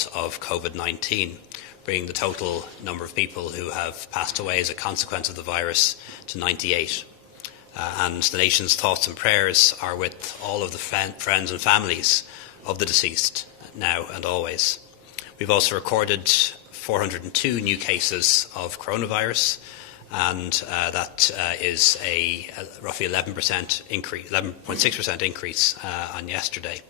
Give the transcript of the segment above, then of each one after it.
result of COVID-19, bringing the total number of people who have passed away as a consequence of the virus to 98. And the nation's thoughts and prayers are with all of the friends and families of the deceased, now and always. We've also recorded 402 new cases of coronavirus, and that is a roughly 11.6% increase on yesterday.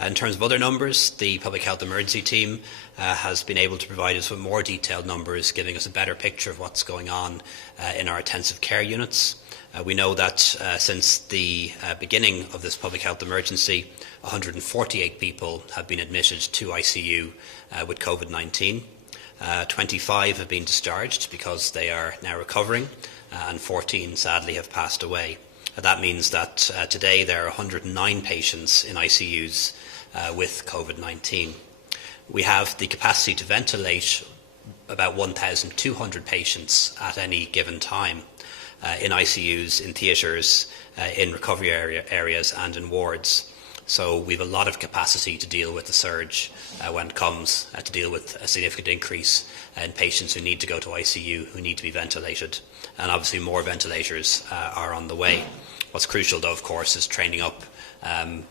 In terms of other numbers, the Public Health Emergency Team has been able to provide us with more detailed numbers, giving us a better picture of what's going on in our intensive care units. We know that since the beginning of this public health emergency, 148 people have been admitted to ICU with COVID-19. 25 have been discharged because they are now recovering, and 14 sadly have passed away. That means that today there are 109 patients in ICUs with COVID-19. We have the capacity to ventilate about 1,200 patients at any given time in ICUs, in theatres, in recovery areas and in wards. So we have a lot of capacity to deal with the surge when it comes to deal with a significant increase in patients who need to go to ICU, who need to be ventilated. And obviously more ventilators are on the way. What's crucial though, of course, is training up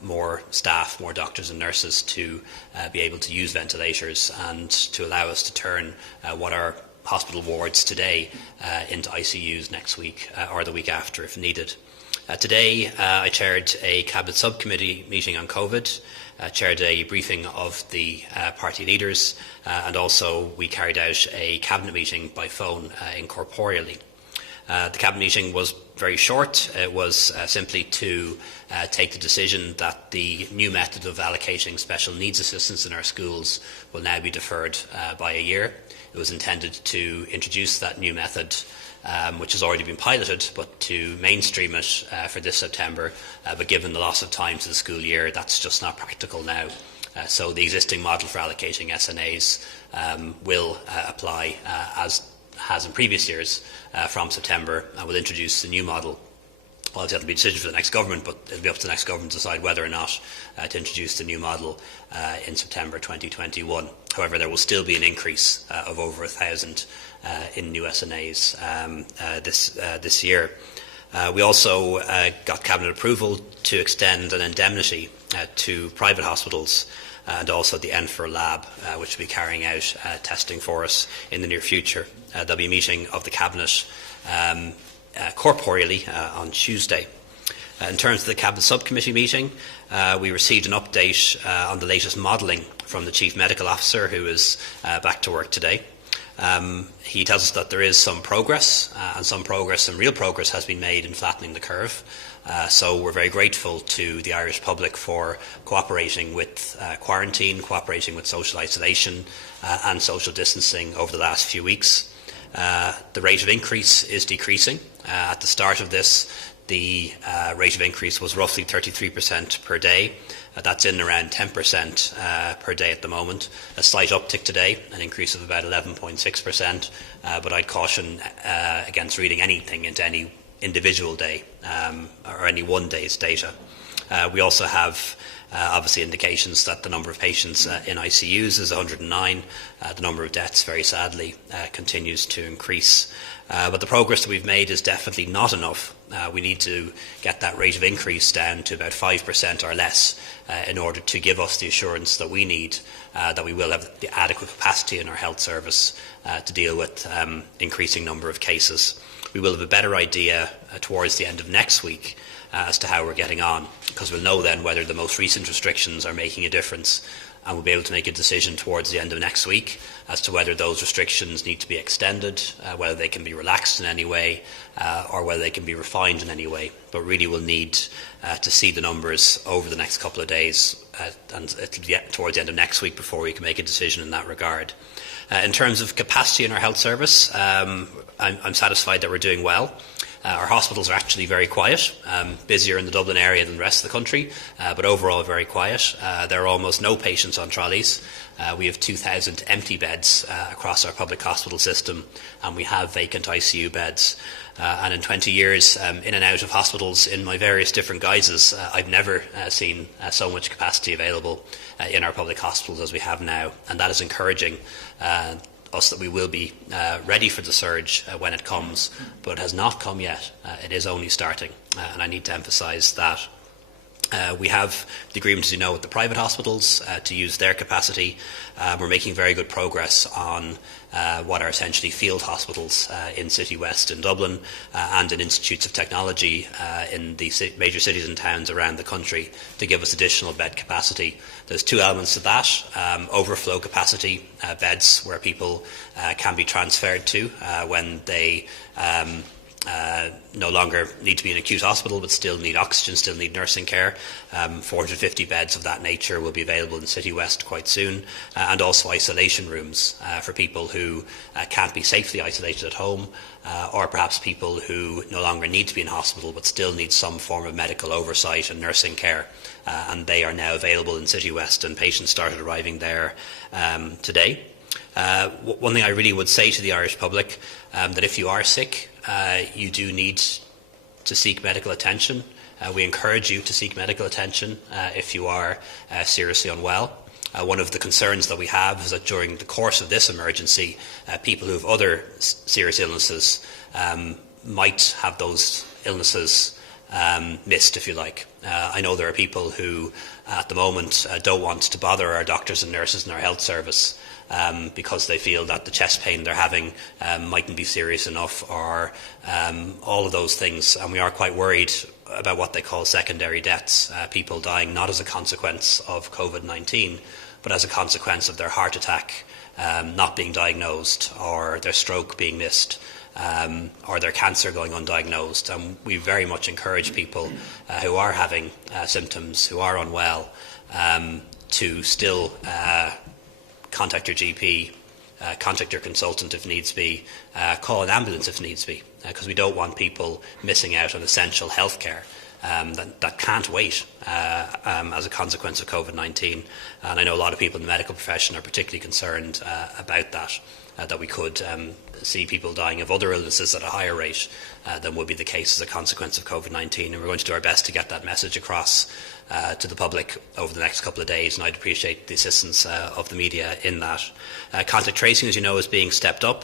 more staff, more doctors and nurses to be able to use ventilators and to allow us to turn what are hospital wards today into ICUs next week or the week after if needed. Today I chaired a Cabinet subcommittee meeting on COVID, chaired a briefing of the party leaders, and also we carried out a Cabinet meeting by phone incorporeally. The Cabinet meeting was very short. It was simply to take the decision that the new method of allocating special needs assistance in our schools will now be deferred by a year. It was intended to introduce that new method, which has already been piloted, but to mainstream it for this September. But given the loss of time to the school year, that's just not practical now. So the existing model for allocating SNAs will apply as has in previous years from September, and will introduce the new model. Well, it'll be a decision for the next government, but it'll be up to the next government to decide whether or not to introduce the new model in September 2021. However, there will still be an increase of over 1,000 in new SNAs this year. We also got Cabinet approval to extend an indemnity to private hospitals and also the N4 lab, which will be carrying out testing for us in the near future. There'll be a meeting of the Cabinet corporeally on Tuesday. In terms of the Cabinet subcommittee meeting, we received an update on the latest modelling from the Chief Medical Officer, who is back to work today. He tells us that there is some progress, and real progress has been made in flattening the curve. So we're very grateful to the Irish public for cooperating with quarantine, cooperating with social isolation and social distancing over the last few weeks. The rate of increase is decreasing. At the start of this, the rate of increase was roughly 33% per day. That's in around 10% per day at the moment. A slight uptick today, an increase of about 11.6%, but I'd caution against reading anything into any individual day or any one day's data. We also have obviously indications that the number of patients in ICUs is 109. The number of deaths, very sadly, continues to increase. But the progress that we've made is definitely not enough. We need to get that rate of increase down to about 5% or less in order to give us the assurance that we need, that we will have the adequate capacity in our health service to deal with increasing number of cases. We will have a better idea towards the end of next week as to how we're getting on, because we'll know then whether the most recent restrictions are making a difference, and we'll be able to make a decision towards the end of next week as to whether those restrictions need to be extended, whether they can be relaxed in any way, or whether they can be refined in any way. But really we'll need to see the numbers over the next couple of days, and it'll be towards the end of next week before we can make a decision in that regard. In terms of capacity in our health service, I'm satisfied that we're doing well. Our hospitals are actually very quiet, busier in the Dublin area than the rest of the country, but overall very quiet. There are almost no patients on trolleys. We have 2,000 empty beds across our public hospital system, and we have vacant ICU beds. And in 20 years in and out of hospitals in my various different guises, I've never seen so much capacity available in our public hospitals as we have now, and that is encouraging us that we will be ready for the surge when it comes, but it has not come yet. It is only starting, and I need to emphasise that. We have the agreement, as you know, with the private hospitals to use their capacity. We're making very good progress on what are essentially field hospitals in City West in Dublin and in institutes of technology in the major cities and towns around the country to give us additional bed capacity. There's two elements to that: overflow capacity, beds where people can be transferred to when they no longer need to be in acute hospital but still need oxygen, still need nursing care. 450 beds of that nature will be available in City West quite soon, and also isolation rooms for people who can't be safely isolated at home, or perhaps people who no longer need to be in hospital but still need some form of medical oversight and nursing care, and they are now available in City West, and patients started arriving there today. One thing I really would say to the Irish public, that if you are sick, you do need to seek medical attention. We encourage you to seek medical attention if you are seriously unwell. One of the concerns that we have is that during the course of this emergency, people who have other serious illnesses might have those illnesses missed, if you like. I know there are people who at the moment don't want to bother our doctors and nurses in our health service because they feel that the chest pain they're having mightn't be serious enough, or all of those things. And we are quite worried about what they call secondary deaths, people dying not as a consequence of COVID-19, but as a consequence of their heart attack not being diagnosed, or their stroke being missed, or their cancer going undiagnosed. And we very much encourage people who are having symptoms, who are unwell, to still contact your GP, contact your consultant if needs be, call an ambulance if needs be, because we don't want people missing out on essential health care that can't wait as a consequence of COVID-19. And I know a lot of people in the medical profession are particularly concerned about that, that we could see people dying of other illnesses at a higher rate than would be the case as a consequence of COVID-19. And we're going to do our best to get that message across to the public over the next couple of days, and I'd appreciate the assistance of the media in that. Contact tracing, as you know, is being stepped up.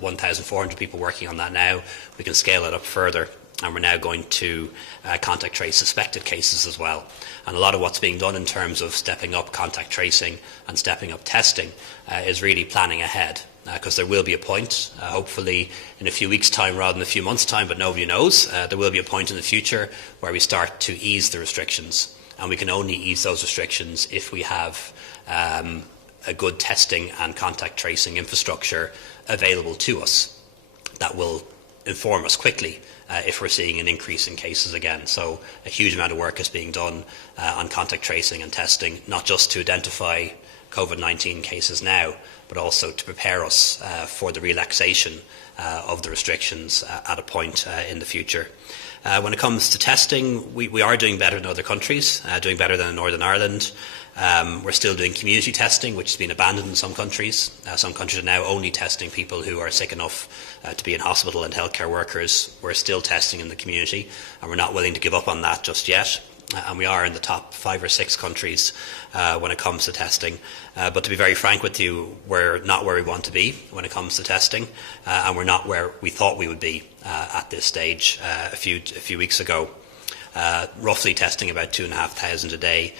1,400 people working on that now. We can scale it up further, and we're now going to contact trace suspected cases as well. And a lot of what's being done in terms of stepping up contact tracing and stepping up testing is really planning ahead, because there will be a point, hopefully in a few weeks' time rather than a few months' time, but nobody knows. There will be a point in the future where we start to ease the restrictions, and we can only ease those restrictions if we have a good testing and contact tracing infrastructure available to us that will inform us quickly if we're seeing an increase in cases again. So a huge amount of work is being done on contact tracing and testing, not just to identify COVID-19 cases now, but also to prepare us for the relaxation of the restrictions at a point in the future. When it comes to testing, we are doing better than other countries, doing better than in Northern Ireland. We're still doing community testing, which has been abandoned in some countries. Some countries are now only testing people who are sick enough to be in hospital, and healthcare workers. We're still testing in the community, and we're not willing to give up on that just yet. And we are in the top 5 or 6 countries when it comes to testing. But to be very frank with you, we're not where we want to be when it comes to testing, and we're not where we thought we would be at this stage a few weeks ago. Roughly testing about 2,500 a day.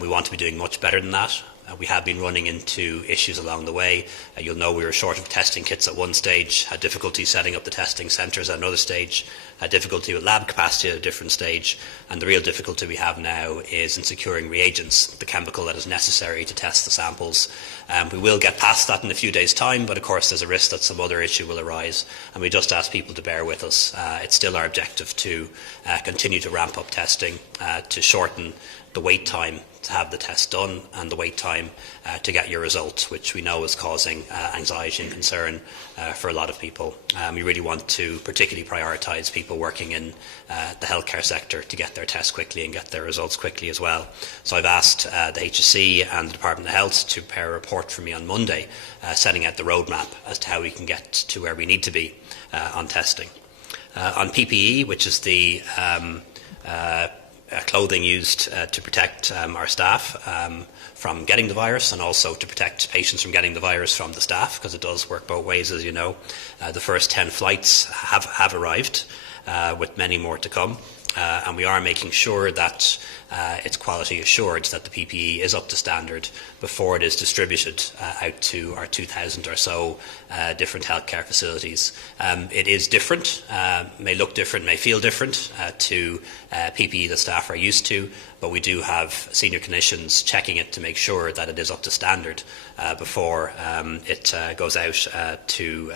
We want to be doing much better than that. We have been running into issues along the way. You'll know we were short of testing kits at one stage, had difficulty setting up the testing centres at another stage, had difficulty with lab capacity at a different stage, and the real difficulty we have now is in securing reagents, the chemical that is necessary to test the samples. We will get past that in a few days' time, but of course there's a risk that some other issue will arise, and we just ask people to bear with us. It's still our objective to continue to ramp up testing, to shorten the wait time to have the test done and the wait time to get your results, which we know is causing anxiety and concern for a lot of people. We really want to particularly prioritise people working in the healthcare sector to get their tests quickly and get their results quickly as well. So I've asked the HSE and the Department of Health to prepare a report for me on Monday, setting out the roadmap as to how we can get to where we need to be on testing. On PPE, which is the clothing used to protect our staff from getting the virus, and also to protect patients from getting the virus from the staff, because it does work both ways, as you know. The first 10 flights have arrived, with many more to come. And we are making sure that it's quality assured, that the PPE is up to standard before it is distributed out to our 2,000 or so different healthcare facilities. It is different, may look different, may feel different to PPE that staff are used to, but we do have senior clinicians checking it to make sure that it is up to standard before it goes out to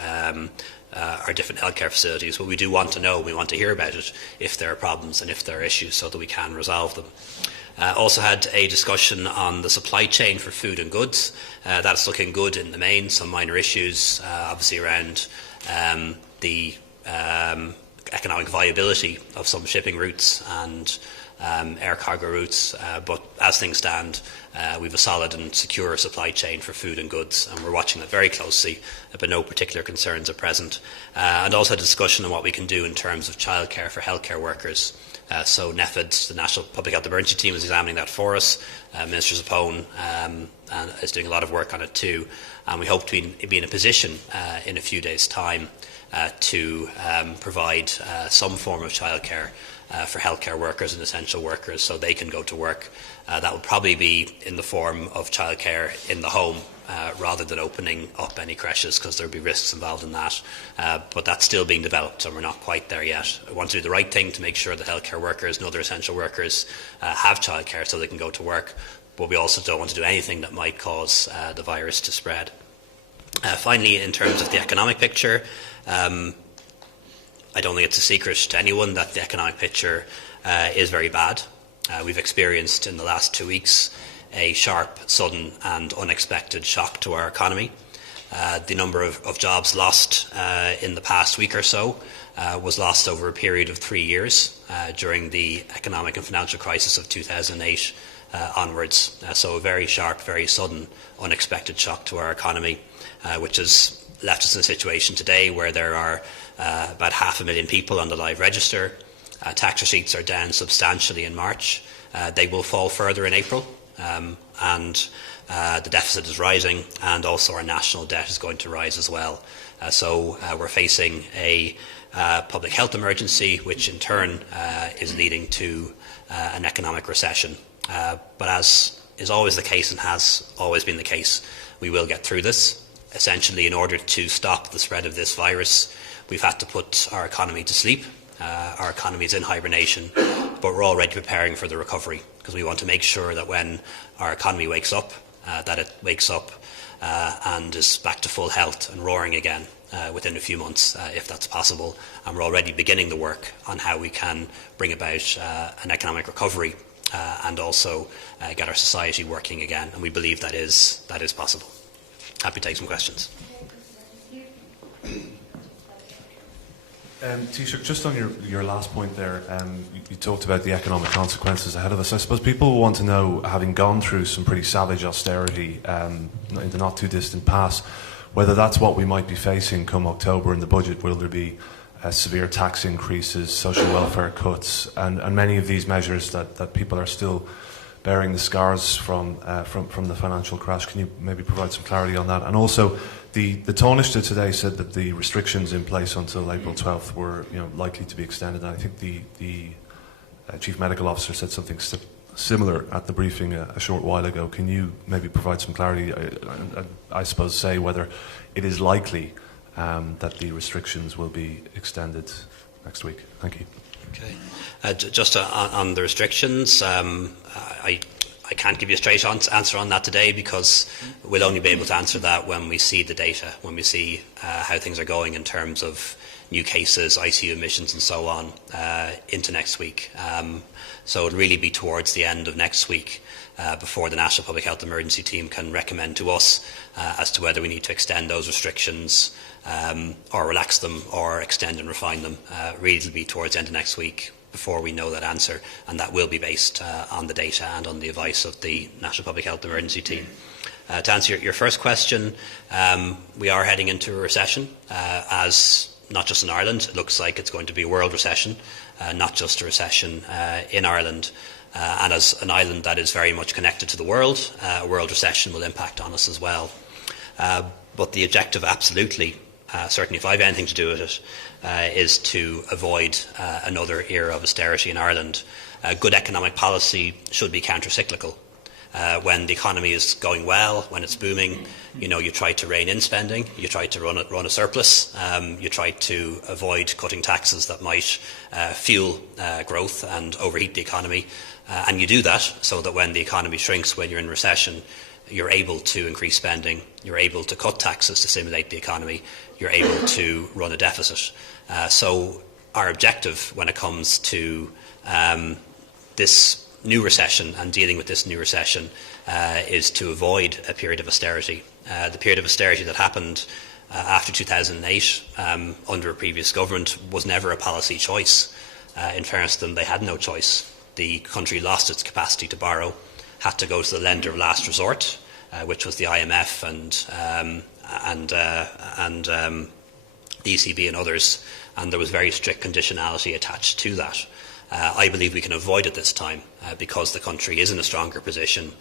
our different healthcare facilities. But we do want to know, we want to hear about it if there are problems and if there are issues, so that we can resolve them. Also had a discussion on the supply chain for food and goods. That's looking good in the main. Some minor issues obviously around the economic viability of some shipping routes and air cargo routes, but as things stand, we have a solid and secure supply chain for food and goods, and we're watching that very closely, but no particular concerns at present. And also a discussion on what we can do in terms of childcare for healthcare workers. So NEFID, the National Public Health Emergency Team, is examining that for us. Minister Zapone and is doing a lot of work on it too, and we hope to be in a position in a few days' time to provide some form of childcare for healthcare workers and essential workers, so they can go to work. That would probably be in the form of childcare in the home, rather than opening up any creches, because there would be risks involved in that. But that's still being developed, and we're not quite there yet. I want to do the right thing to make sure that healthcare workers and other essential workers have childcare so they can go to work, but we also don't want to do anything that might cause the virus to spread. Finally, in terms of the economic picture, I don't think it's a secret to anyone that the economic picture is very bad. We've experienced in the last 2 weeks a sharp, sudden and unexpected shock to our economy. The number of jobs lost in the past week or so was lost over a period of 3 years during the economic and financial crisis of 2008 onwards. So a very sharp, very sudden, unexpected shock to our economy, which has left us in a situation today where there are about 500,000 people on the live register. Tax receipts are down substantially in March. They will fall further in April, and the deficit is rising, and also our national debt is going to rise as well. So we're facing a public health emergency, which in turn is leading to an economic recession. But as is always the case and has always been the case, we will get through this. Essentially, in order to stop the spread of this virus, we've had to put our economy to sleep. Our economy is in hibernation, but we're already preparing for the recovery, because we want to make sure that when our economy wakes up, that it wakes up and is back to full health and roaring again within a few months, if that's possible. And we're already beginning the work on how we can bring about an economic recovery and also get our society working again. And we believe that is possible. Happy to take some questions. Taoiseach, just on your last point there, you talked about the economic consequences ahead of us. I suppose people will want to know, having gone through some pretty savage austerity in the not too distant past, whether that's what we might be facing come October in the budget. Will there be severe tax increases, social welfare cuts, and many of these measures that people are still bearing the scars from the financial crash? Can you maybe provide some clarity on that? And also, the Taoiseach today said that the restrictions in place until April 12th were likely to be extended. And I think the Chief Medical Officer said something similar at the briefing a short while ago. Can you maybe provide some clarity, I suppose, say whether it is likely that the restrictions will be extended next week? Thank you. Okay. Just on the restrictions, I can't give you a straight answer on that today, because we'll only be able to answer that when we see the data, when we see how things are going in terms of new cases, ICU admissions and so on into next week. So it'll really be towards the end of next week before the National Public Health Emergency Team can recommend to us as to whether we need to extend those restrictions or relax them or extend and refine them. Really, it'll be towards the end of next week before we know that answer, and that will be based on the data and on the advice of the National Public Health Emergency Team. To answer your first question, we are heading into a recession, as not just in Ireland. It looks like it's going to be a world recession, not just a recession in Ireland. And as an island that is very much connected to the world, a world recession will impact on us as well. But the objective, absolutely, certainly if I have anything to do with it, is to avoid another era of austerity in Ireland. Good economic policy should be counter-cyclical. When the economy is going well, when it's booming, you try to rein in spending, you try to run a surplus, you try to avoid cutting taxes that might fuel growth and overheat the economy. And you do that so that when the economy shrinks, when you're in recession, you're able to increase spending, you're able to cut taxes to stimulate the economy, you're able to run a deficit. So our objective when it comes to this new recession and dealing with this new recession is to avoid a period of austerity. The period of austerity that happened after 2008 under a previous government was never a policy choice. In fairness to them, they had no choice. The country lost its capacity to borrow, had to go to the lender of last resort, which was the IMF and the ECB and others, and there was very strict conditionality attached to that. I believe we can avoid it this time because the country is in a stronger position,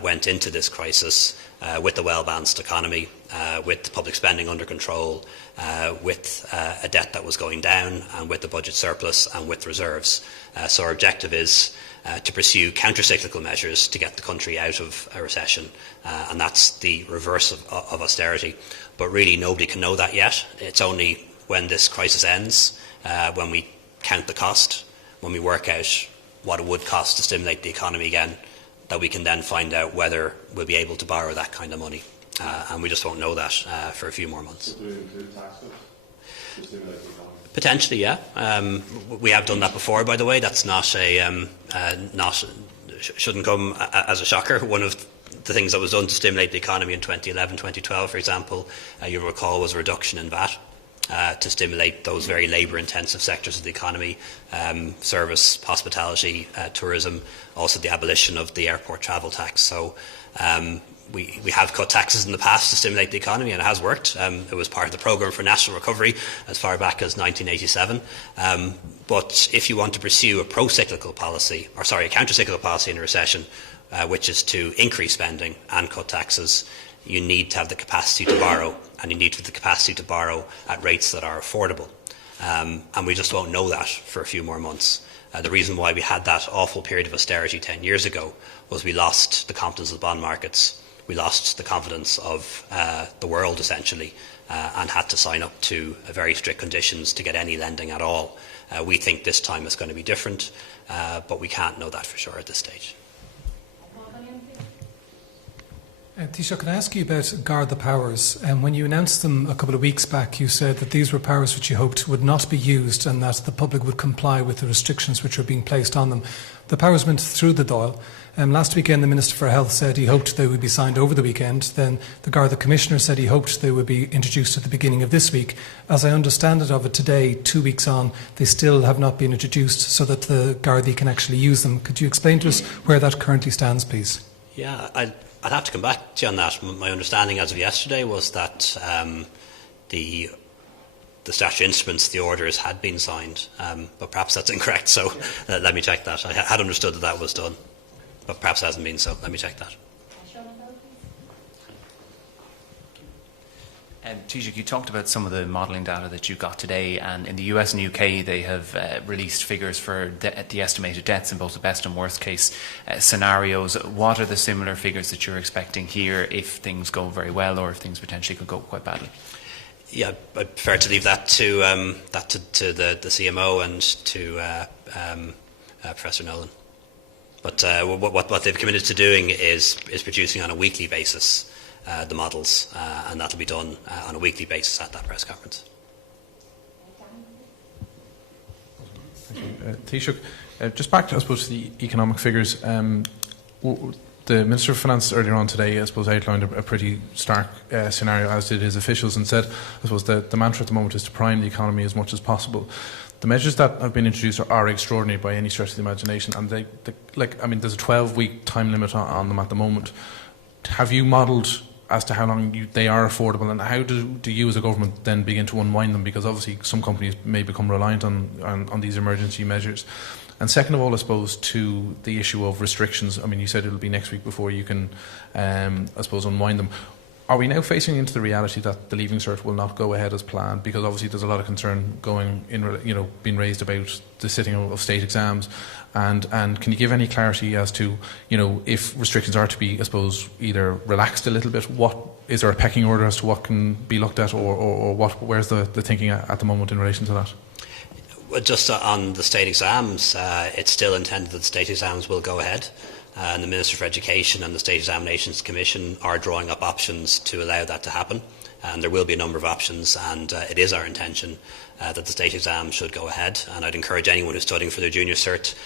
went into this crisis with a well-balanced economy, with public spending under control, with a debt that was going down, and with the budget surplus and with reserves. So our objective is to pursue counter-cyclical measures to get the country out of a recession, and that's the reverse of austerity. But really nobody can know that yet. It's only when this crisis ends, when we count the cost, when we work out what it would cost to stimulate the economy again, that we can then find out whether we'll be able to borrow that kind of money. And we just won't know that for a few more months. Would we include tax cuts to stimulate the economy? Potentially, yeah. We have done that before, by the way. That's shouldn't come as a shocker. One of the things that was done to stimulate the economy in 2011, 2012, for example, you'll recall, was a reduction in VAT. To stimulate those very labour-intensive sectors of the economy, service, hospitality, tourism, also the abolition of the airport travel tax. So we have cut taxes in the past to stimulate the economy, and it has worked. It was part of the programme for national recovery as far back as 1987. But if you want to pursue a counter-cyclical policy in a recession, which is to increase spending and cut taxes, you need to have the capacity to borrow, and you need to have the capacity to borrow at rates that are affordable. And we just won't know that for a few more months. The reason why we had that awful period of austerity 10 years ago was we lost the confidence of the bond markets, we lost the confidence of the world essentially, and had to sign up to very strict conditions to get any lending at all. We think this time is going to be different, but we can't know that for sure at this stage. Taoiseach, can I ask you about Guard the Powers? When you announced them a couple of weeks back, you said that these were powers which you hoped would not be used and that the public would comply with the restrictions which were being placed on them. The powers went through the Dáil. Last weekend, the Minister for Health said he hoped they would be signed over the weekend. Then the Garda Commissioner said he hoped they would be introduced at the beginning of this week. As I understand it of it today, 2 weeks on, they still have not been introduced so that the Gardaí can actually use them. Could you explain to us where that currently stands, please? Yeah, I'd have to come back to you on that. My understanding as of yesterday was that the statutory instruments, the orders, had been signed, but perhaps that's incorrect, so let me check that. I had understood that was done, but perhaps it hasn't been, so let me check that. Taoiseach, you talked about some of the modelling data that you got today, and in the US and UK they have released figures for the estimated deaths in both the best and worst case scenarios. What are the similar figures that you're expecting here if things go very well or if things potentially could go quite badly? Yeah, I prefer to leave that to the CMO and to Professor Nolan. But what they've committed to doing is producing on a weekly basis the models, and that will be done on a weekly basis at that press conference. Taoiseach, just back to, I suppose, the economic figures. the Minister of Finance earlier on today, I suppose, outlined a pretty stark scenario, as did his officials, and said, I suppose, the mantra at the moment is to prime the economy as much as possible. The measures that have been introduced are extraordinary by any stretch of the imagination, and there's a 12-week time limit on them at the moment. Have you modelled as to how long they are affordable, and how do you as a government then begin to unwind them? Because obviously some companies may become reliant on these emergency measures. And second of all, I suppose, to the issue of restrictions. I mean, you said it'll be next week before you can, I suppose, unwind them. Are we now facing into the reality that the Leaving Cert will not go ahead as planned? Because obviously there's a lot of concern being raised about the sitting of state exams. And can you give any clarity as to, if restrictions are to be, I suppose, either relaxed a little bit? Is there a pecking order as to what can be looked at, or where's the thinking at the moment in relation to that? Well, just on the state exams, it's still intended that the state exams will go ahead. And the Minister for Education and the State Examinations Commission are drawing up options to allow that to happen. And there will be a number of options, and it is our intention that the state exam should go ahead. And I'd encourage anyone who's studying for their junior cert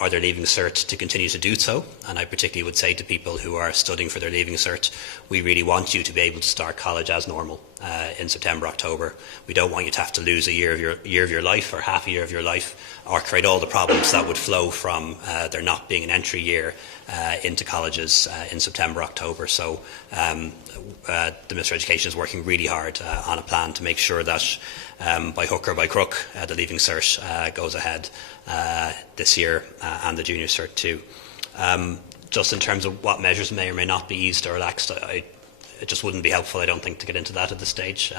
or their leaving cert to continue to do so. And I particularly would say to people who are studying for their leaving cert, we really want you to be able to start college as normal in September, October. We don't want you to have to lose a year of your life or half a year of your life, or create all the problems that would flow from there not being an entry year into colleges in September, October. So the Minister of Education is working really hard on a plan to make sure that by hook or by crook the Leaving Cert goes ahead this year, and the Junior Cert too. Just in terms of what measures may or may not be eased or relaxed, it just wouldn't be helpful, I don't think, to get into that at this stage.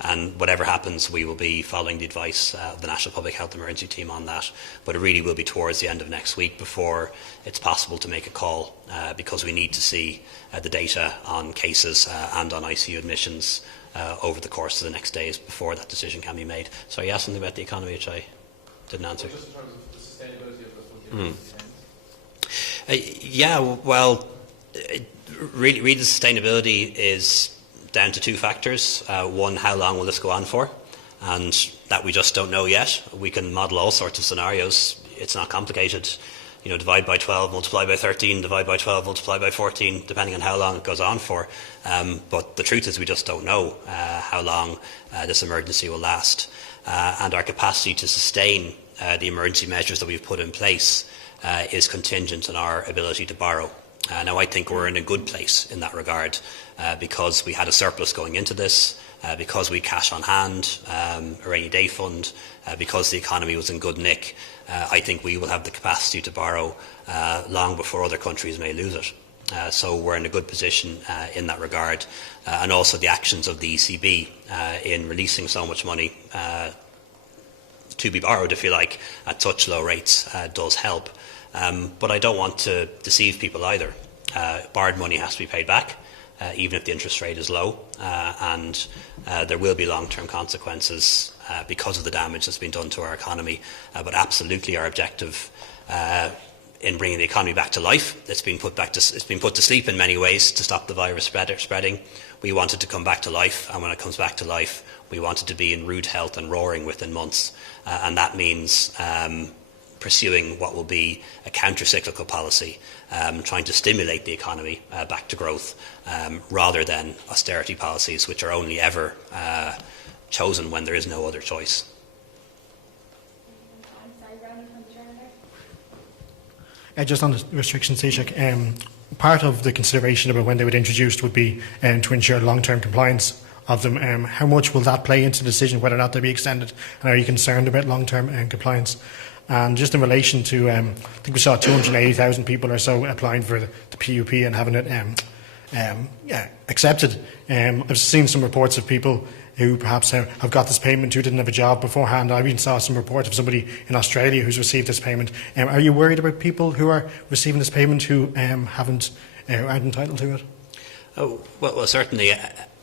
And whatever happens, we will be following the advice of the National Public Health Emergency Team on that. But it really will be towards the end of next week before it's possible to make a call, because we need to see the data on cases and on ICU admissions over the course of the next days before that decision can be made. So you asked something about the economy, which I didn't answer. Just in terms of the sustainability of really the sustainability is down to two factors. One, how long will this go on for? And that we just don't know yet. We can model all sorts of scenarios. It's not complicated. Divide by 12, multiply by 13, divide by 12, multiply by 14, depending on how long it goes on for. But the truth is we just don't know how long this emergency will last. And our capacity to sustain the emergency measures that we've put in place is contingent on our ability to borrow. Now, I think we're in a good place in that regard because we had a surplus going into this, because we cash on hand, a rainy day fund, because the economy was in good nick. I think we will have the capacity to borrow long before other countries may lose it. So we're in a good position in that regard. And also the actions of the ECB in releasing so much money to be borrowed, if you like, at such low rates does help. But I don't want to deceive people either. Borrowed money has to be paid back, even if the interest rate is low, and there will be long-term consequences because of the damage that's been done to our economy. But absolutely, our objective in bringing the economy back to life, it's been put to sleep in many ways to stop the virus spreading. We want it to come back to life, and when it comes back to life, we want it to be in rude health and roaring within months, and that means pursuing what will be a counter-cyclical policy, trying to stimulate the economy back to growth, rather than austerity policies which are only ever chosen when there is no other choice. Just on the restrictions, Taoiseach, part of the consideration about when they would be introduced would be to ensure long-term compliance of them. How much will that play into the decision whether or not they be extended? And are you concerned about long-term compliance? And just in relation to, I think we saw 280,000 people or so applying for the PUP and having it accepted. I've seen some reports of people who perhaps have got this payment who didn't have a job beforehand. I even saw some report of somebody in Australia who's received this payment. Are you worried about people who are receiving this payment who aren't entitled to it? Oh, well, certainly.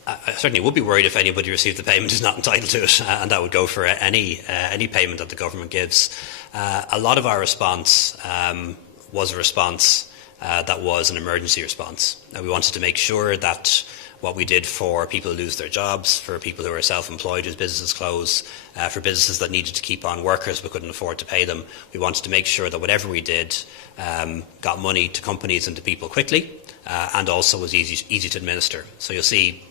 I certainly would be worried if anybody received the payment who's not entitled to it, and that would go for any payment that the government gives. A lot of our response was a response that was an emergency response. We wanted to make sure that what we did for people who lose their jobs, for people who are self-employed whose businesses close, for businesses that needed to keep on workers but couldn't afford to pay them. We wanted to make sure that whatever we did got money to companies and to people quickly, and also was easy to administer. So you'll see,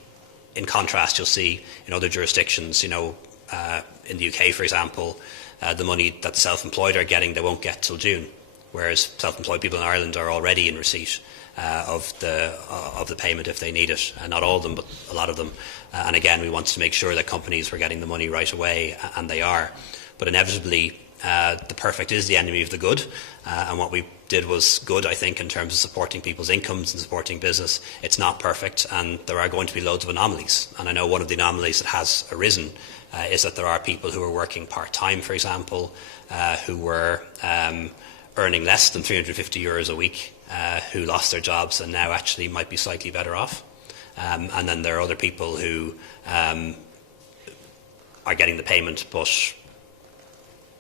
in contrast, you'll see in other jurisdictions, in the UK, for example, the money that the self-employed are getting, they won't get till June, whereas self-employed people in Ireland are already in receipt of the payment if they need it. Not all of them, but a lot of them. And again, we wanted to make sure that companies were getting the money right away, and they are. But inevitably, the perfect is the enemy of the good, and what we did was good, I think, in terms of supporting people's incomes and supporting business. It's not perfect, and there are going to be loads of anomalies. And I know one of the anomalies that has arisen is that there are people who are working part-time, for example, who were earning less than €350 a week, who lost their jobs and now actually might be slightly better off. And then there are other people who are getting the payment but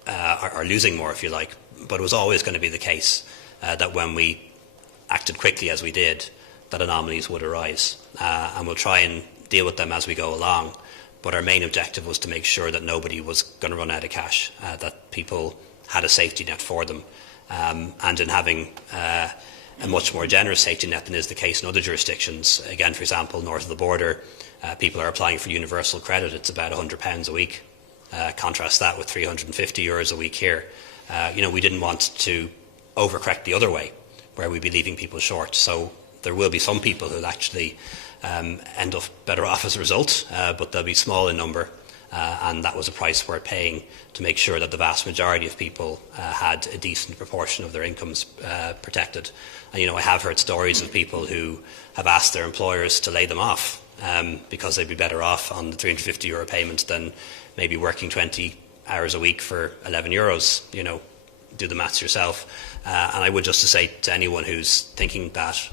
are losing more, if you like. But it was always going to be the case that when we acted quickly as we did, that anomalies would arise. And we'll try and deal with them as we go along. But our main objective was to make sure that nobody was going to run out of cash, that people had a safety net for them. And in having a much more generous safety net than is the case in other jurisdictions, again, for example, north of the border, people are applying for universal credit. It's about £100 a week. Contrast that with €350 a week here. We didn't want to overcorrect the other way, where we'd be leaving people short. So there will be some people who'll actually end up better off as a result, but they'll be small in number. And that was a price worth paying to make sure that the vast majority of people had a decent proportion of their incomes protected. And, I have heard stories of people who have asked their employers to lay them off because they'd be better off on the €350 payment than maybe working 20 hours a week for €11. Do the maths yourself. And I would just to say to anyone who's thinking that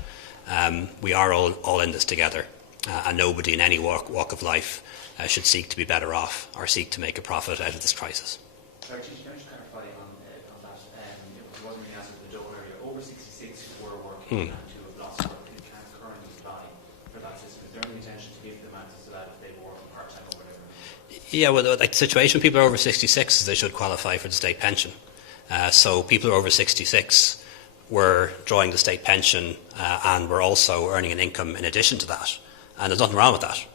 we are all in this together, and nobody in any walk of life should seek to be better off or seek to make a profit out of this crisis. Sorry, can you just clarify on that? It wasn't the answer to the double area. Over 66 who were working and who have lost work who can't currently apply for that system. Is there any intention to give them access to that if they were working part-time or whatever? Yeah, well, the situation people are over 66 is they should qualify for the state pension. So people who are over 66 were drawing the state pension and were also earning an income in addition to that. And there's nothing wrong with that.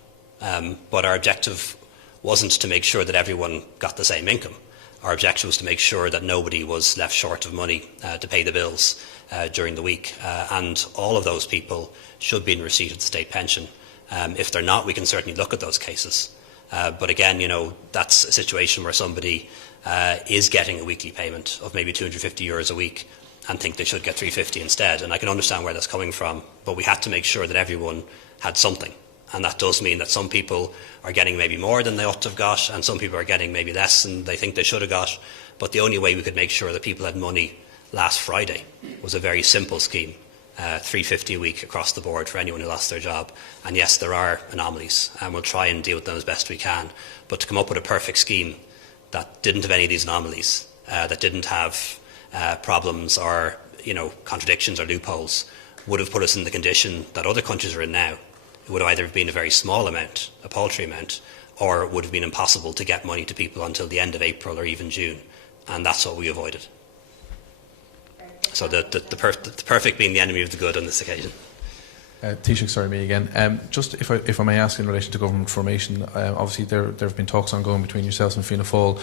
But our objective wasn't to make sure that everyone got the same income. Our objective was to make sure that nobody was left short of money to pay the bills during the week. And all of those people should be in receipt of the state pension. If they're not, we can certainly look at those cases. But again, that's a situation where somebody is getting a weekly payment of maybe €250 a week and think they should get $350 instead. And I can understand where that's coming from. But we had to make sure that everyone had something. And that does mean that some people are getting maybe more than they ought to have got, and some people are getting maybe less than they think they should have got. But the only way we could make sure that people had money last Friday was a very simple scheme, $350 a week across the board for anyone who lost their job. And yes, there are anomalies, and we'll try and deal with them as best we can. But to come up with a perfect scheme that didn't have any of these anomalies, that didn't have problems or contradictions or loopholes, would have put us in the condition that other countries are in now. It would either have been a very small amount, a paltry amount, or it would have been impossible to get money to people until the end of April or even June. And that's what we avoided. So the perfect being the enemy of the good on this occasion. Taoiseach, sorry, me again. Just if I may ask in relation to government formation, obviously there have been talks ongoing between yourselves and Fianna Fáil.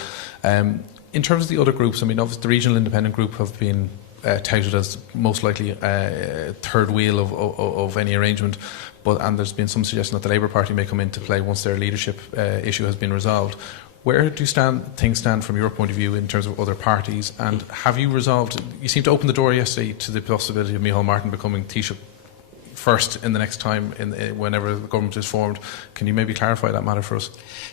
In terms of the other groups, obviously the Regional Independent Group have been touted as most likely third wheel of any arrangement, and there's been some suggestion that the Labour Party may come into play once their leadership issue has been resolved. Where do things stand from your point of view in terms of other parties, and have you resolved? You seemed to open the door yesterday to the possibility of Micheál Martin becoming Taoiseach first in the next time whenever the government is formed. Can you maybe clarify that matter for us?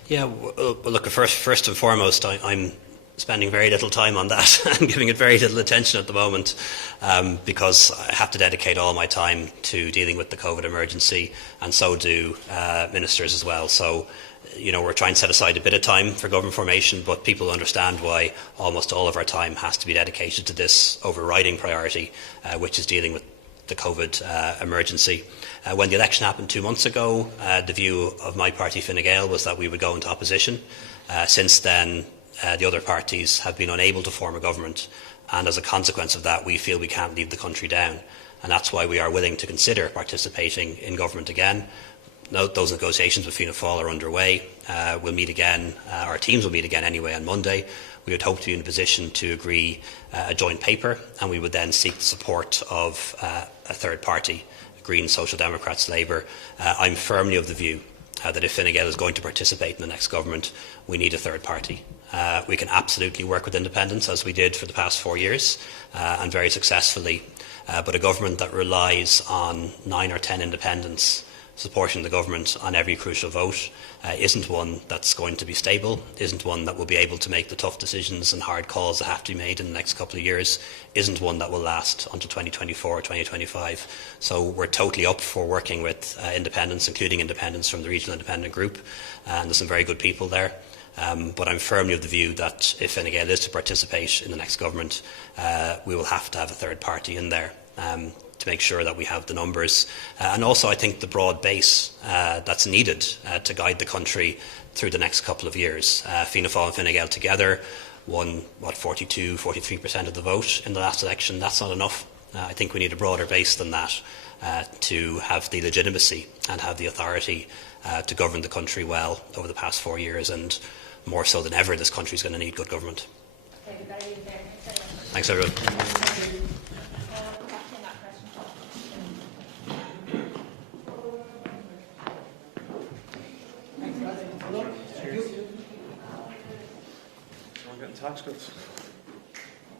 Yeah, well, look, first and foremost, I'm spending very little time on that and giving it very little attention at the moment because I have to dedicate all my time to dealing with the COVID emergency, and so do ministers as well. So, we're trying to set aside a bit of time for government formation, but people understand why almost all of our time has to be dedicated to this overriding priority, which is dealing with the COVID emergency. When the election happened 2 months ago, the view of my party, Fine Gael, was that we would go into opposition. Since then, the other parties have been unable to form a government, and as a consequence of that, we feel we can't leave the country down. And that's why we are willing to consider participating in government again. Those negotiations with Fianna Fáil are underway. We'll meet again, our teams will meet again anyway on Monday. We would hope to be in a position to agree a joint paper, and we would then seek the support of a third party, Greens, Social Democrats, Labour. I'm firmly of the view that if Fine Gael is going to participate in the next government, we need a third party. We can absolutely work with independents, as we did for the past 4 years, and very successfully. But a government that relies on 9 or 10 independents supporting the government on every crucial vote isn't one that's going to be stable, isn't one that will be able to make the tough decisions and hard calls that have to be made in the next couple of years, isn't one that will last until 2024 or 2025. So we're totally up for working with independents, including independents from the Regional Independent Group, and there's some very good people there. But I'm firmly of the view that if Fine Gael is to participate in the next government, we will have to have a third party in there to make sure that we have the numbers. And also, I think, the broad base that's needed to guide the country through the next couple of years. Fianna Fáil and Fine Gael together won, 42, 43% of the vote in the last election. That's not enough. I think we need a broader base than that to have the legitimacy and have the authority to govern the country well over the past 4 years, and more so than ever, this country is going to need good government. Thanks, everyone. Tax cuts.